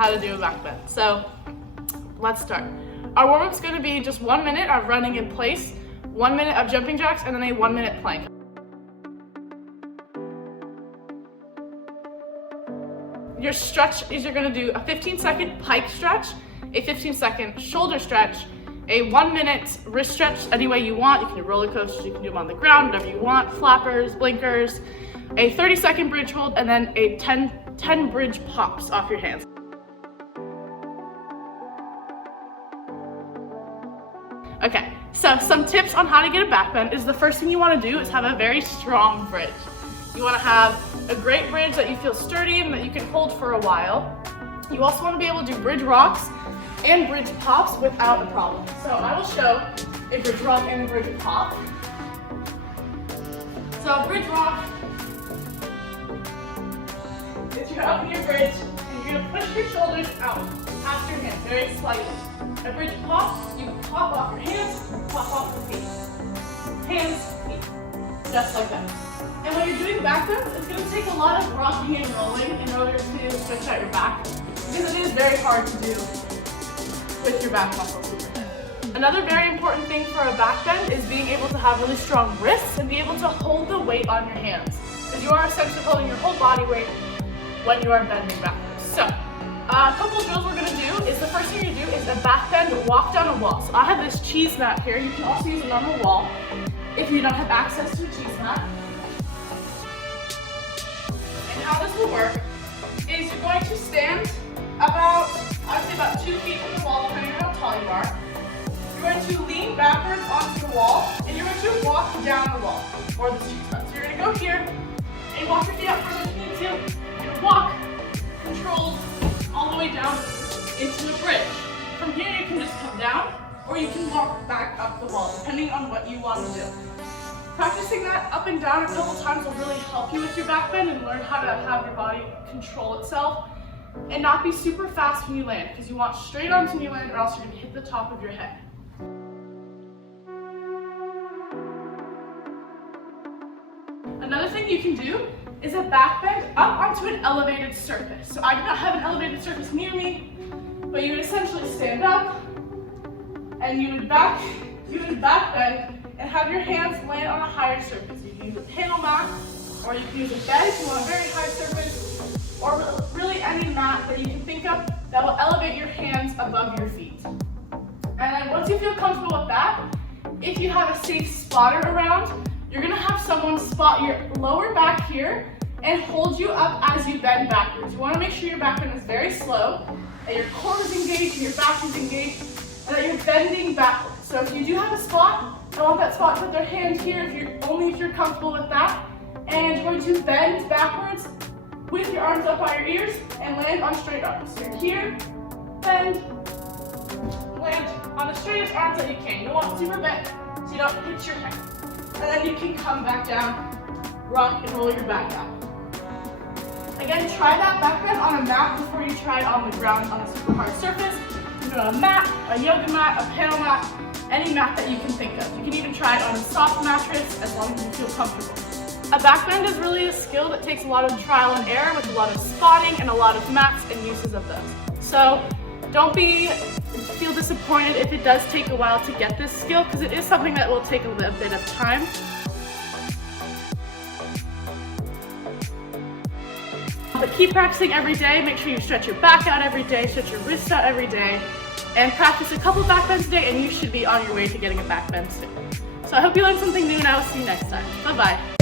how to do a back bend. So let's start. Our warm-up is going to be just 1 minute of running in place, 1 minute of jumping jacks, and then a 1 minute plank. Your stretch is you're going to do a 15-second pike stretch, a 15-second shoulder stretch, a 1 minute wrist stretch any way you want. You can do roller coasters, you can do them on the ground, whatever you want, flappers, blinkers, a 30-second bridge hold, and then a 10 bridge pops off your hands. Okay, so some tips on how to get a back bend is the first thing you want to do is have a very strong bridge. You want to have a great bridge that you feel sturdy and that you can hold for a while. You also want to be able to do bridge rocks and bridge pops without a problem. So I will show a bridge rock and a bridge pop. So a bridge rock is you're up in your bridge and you're going to push your shoulders out past your hands very slightly. A bridge pop, you pop off your hands, pop off the feet. Hands, feet. Just like that. And when you're doing back bends, it's going to take a lot of rocking and rolling in order to stretch out your back, because it is very hard to do with your back muscles. Another very important thing for a back bend is being able to have really strong wrists and be able to hold the weight on your hands, because you are essentially holding your whole body weight when you are bending backwards. So, a couple drills we're going to do is the first thing you do is a back bend walk down a wall. So I have this cheese mat here. You can also use a normal wall if you don't have access to a cheese mat. And how this will work is you're going to stand about, I'd say about 2 feet from the wall, depending on how tall you are. You're going to lean backwards onto the wall, and you're going to walk down the wall, or the cheese mat. So you're going to go here, and walk your feet out further than you need to, and walk, controlled, all the way down into a bridge. From here, you can just come down, or you can walk back up the wall, depending on what you want to do. Practicing that up and down a couple times will really help you with your back bend and learn how to have your body control itself and not be super fast when you land, because you want straight arms when you land, or else you're going to hit the top of your head. Another thing you can do is a back bend up onto an elevated surface. So I do not have an elevated surface near me, but you would essentially stand up and you would back bend and have your hands land on a higher surface. You can use a panel mat, or you can use a bed if you want a very high surface, or really any mat that you can think of that will elevate your hands above your feet. And then once you feel comfortable with that, if you have a safe spotter around, you're going to have someone spot your lower back here and hold you up as you bend backwards. You want to make sure your back bend is very slow, that your core is engaged and your back is engaged, and that you're bending backwards. So if you do have a spot, I want that spot to put their hand here if you're comfortable with that. And you're going to bend backwards with your arms up by your ears and land on straight arms. So you're here, bend, land on the straightest arms that you can. You don't want super bent so you don't hit your head. And then you can come back down, rock, and roll your back out. Again, try that back bend on a mat before you try it on the ground on a super hard surface. You can do it on a mat, a yoga mat, a panel mat, any mat that you can think of. You can even try it on a soft mattress as long as you feel comfortable. A back bend is really a skill that takes a lot of trial and error with a lot of spotting and a lot of mats and uses of those. So don't feel disappointed if it does take a while to get this skill, because it is something that will take a little bit of time. But keep practicing every day. Make sure you stretch your back out every day, stretch your wrists out every day, and practice a couple back bends a day, and you should be on your way to getting a back bend soon. So I hope you learned something new, and I will see you next time. Bye-bye.